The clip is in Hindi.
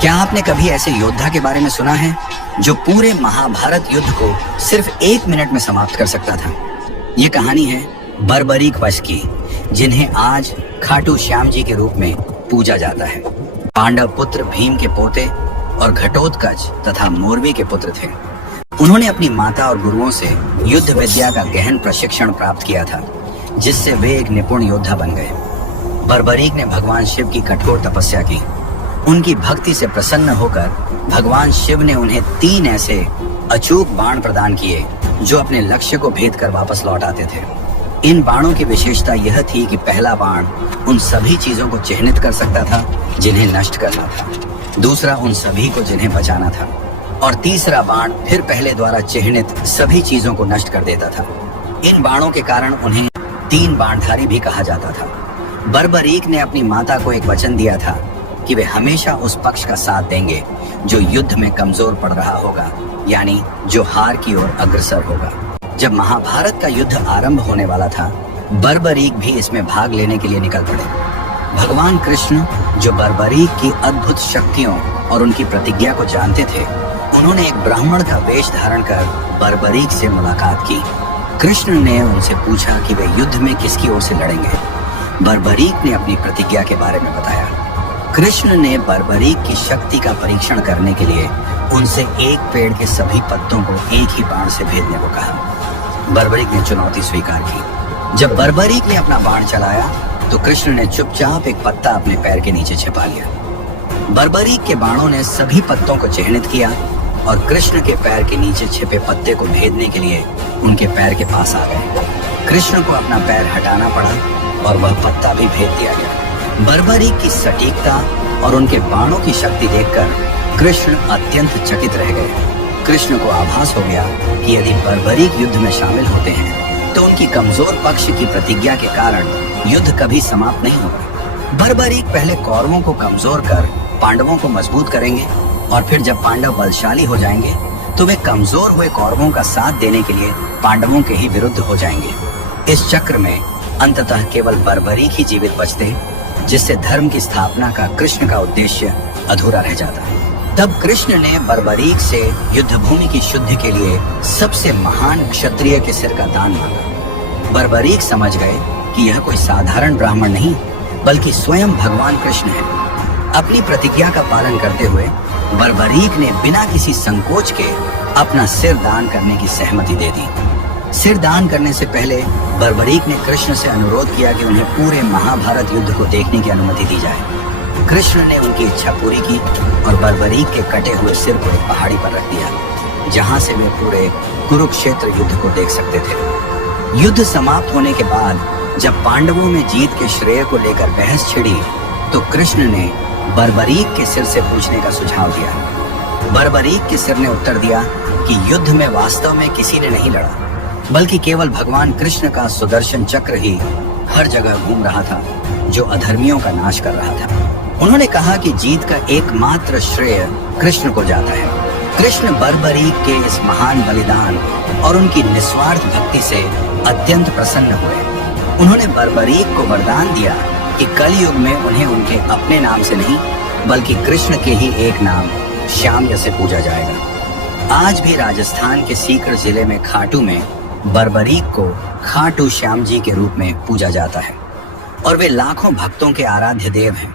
क्या आपने कभी ऐसे योद्धा के बारे में सुना है जो पूरे महाभारत युद्ध को सिर्फ 1 मिनट में समाप्त कर सकता था? ये कहानी है बर्बरीक वश की, जिन्हें आज खाटू श्याम जी के रूप में पूजा जाता है। पांडव पुत्र भीम के पोते और घटोत्कच तथा मोरवी के पुत्र थे। उन्होंने अपनी माता और गुरुओं से युद्ध विद्या का गहन प्रशिक्षण प्राप्त किया था, जिससे वे एक निपुण योद्धा बन गए। बर्बरीक ने भगवान शिव की कठोर तपस्या की। उनकी भक्ति से प्रसन्न होकर भगवान शिव ने उन्हें 3 ऐसे अचूक बाण प्रदान किए जो अपने लक्ष्य को भेद कर वापस लौट आते थे। इन बाणों की विशेषता यह थी कि पहला बाण उन सभी चीजों को चिह्नित कर सकता था जिन्हें नष्ट करना था, दूसरा उन सभी को जिन्हें बचाना था, और तीसरा बाण फिर पहले द्वारा चिह्नित सभी चीजों को नष्ट कर देता था। इन बाणों के कारण उन्हें 3 बाणधारी भी कहा जाता था। बर्बरीक ने अपनी माता को एक वचन दिया था कि वे हमेशा उस पक्ष का साथ देंगे जो युद्ध में कमजोर पड़ रहा होगा, यानी जो हार की ओर अग्रसर होगा। जब महाभारत का युद्ध आरंभ होने वाला था, बर्बरीक भी इसमें भाग लेने के लिए निकल पड़े। भगवान कृष्ण, जो बर्बरीक की अद्भुत शक्तियों और उनकी प्रतिज्ञा को जानते थे, उन्होंने एक ब्राह्मण का वेश धारण कर बर्बरीक से मुलाकात की। कृष्ण ने उनसे पूछा कि वे युद्ध में किसकी ओर से लड़ेंगे। बर्बरीक ने अपनी प्रतिज्ञा के बारे में बताया। कृष्ण ने बर्बरीक की शक्ति का परीक्षण करने के लिए उनसे एक पेड़ के सभी पत्तों को एक ही बाण से भेदने को कहा। बर्बरीक ने चुनौती स्वीकार की। जब बर्बरीक ने अपना बाण चलाया तो कृष्ण ने चुपचाप एक पत्ता अपने पैर के नीचे छिपा लिया। बर्बरीक के बाणों ने सभी पत्तों को चिह्नित किया और कृष्ण के पैर के नीचे छिपे पत्ते को भेदने के लिए उनके पैर के पास आ गए। कृष्ण को अपना पैर हटाना पड़ा और वह पत्ता भी भेद दिया गया। बर्बरीक की सटीकता और उनके बाणों की शक्ति देखकर कृष्ण अत्यंत चकित रह गए। कृष्ण को आभास हो गया कि यदि बर्बरीक युद्ध में शामिल होते हैं तो उनकी कमजोर पक्ष की प्रतिज्ञा के कारण युद्ध कभी समाप्त नहीं होगा। बर्बरीक पहले कौरवों को कमजोर कर पांडवों को मजबूत करेंगे और फिर जब पांडव बलशाली हो जाएंगे तो वे कमजोर हुए कौरवों का साथ देने के लिए पांडवों के ही विरुद्ध हो जाएंगे। इस चक्र में अंततः केवल बर्बरीक ही जीवित बचते, जिससे धर्म की स्थापना का कृष्ण का उद्देश्य अधूरा रह जाता है। तब कृष्ण ने बर्बरीक से युद्ध भूमि की शुद्धि के लिए सबसे महान क्षत्रिय के सिर का दान मांगा। बर्बरीक समझ गए कि यह कोई साधारण ब्राह्मण नहीं, बल्कि स्वयं भगवान कृष्ण है। अपनी प्रतिज्ञा का पालन करते हुए बर्बरीक ने बिना किसी संकोच के अपना सिर दान करने की सहमति दे दी। सिर दान करने से पहले बर्बरीक ने कृष्ण से अनुरोध किया कि उन्हें पूरे महाभारत युद्ध को देखने की अनुमति दी जाए। कृष्ण ने उनकी इच्छा पूरी की और बर्बरीक के कटे हुए सिर को एक पहाड़ी पर रख दिया, जहां से वे पूरे कुरुक्षेत्र युद्ध को देख सकते थे। युद्ध समाप्त होने के बाद जब पांडवों में जीत के श्रेय को लेकर बहस छिड़ी तो कृष्ण ने बर्बरीक के सिर से पूछने का सुझाव दिया। बर्बरीक के सिर ने उत्तर दिया कि युद्ध में वास्तव में किसी ने नहीं लड़ा, बल्कि केवल भगवान कृष्ण का सुदर्शन चक्र ही हर जगह घूम रहा था, जो अधर्मियों का नाश कर रहा था। उन्होंने कहा कि जीत का एकमात्र श्रेय कृष्ण को जाता है। कृष्ण बर्बरीक के इस महान बलिदान और उनकी निस्वार्थ भक्ति से अत्यंत प्रसन्न हुए। उन्होंने बर्बरीक को वरदान दिया कि कलयुग में उन्हें उनके अपने नाम से नहीं, बल्कि कृष्ण के ही एक नाम श्याम से पूजा जाएगा। आज भी राजस्थान के सीकर जिले में खाटू में बर्बरीक को खाटू श्याम जी के रूप में पूजा जाता है और वे लाखों भक्तों के आराध्य देव हैं।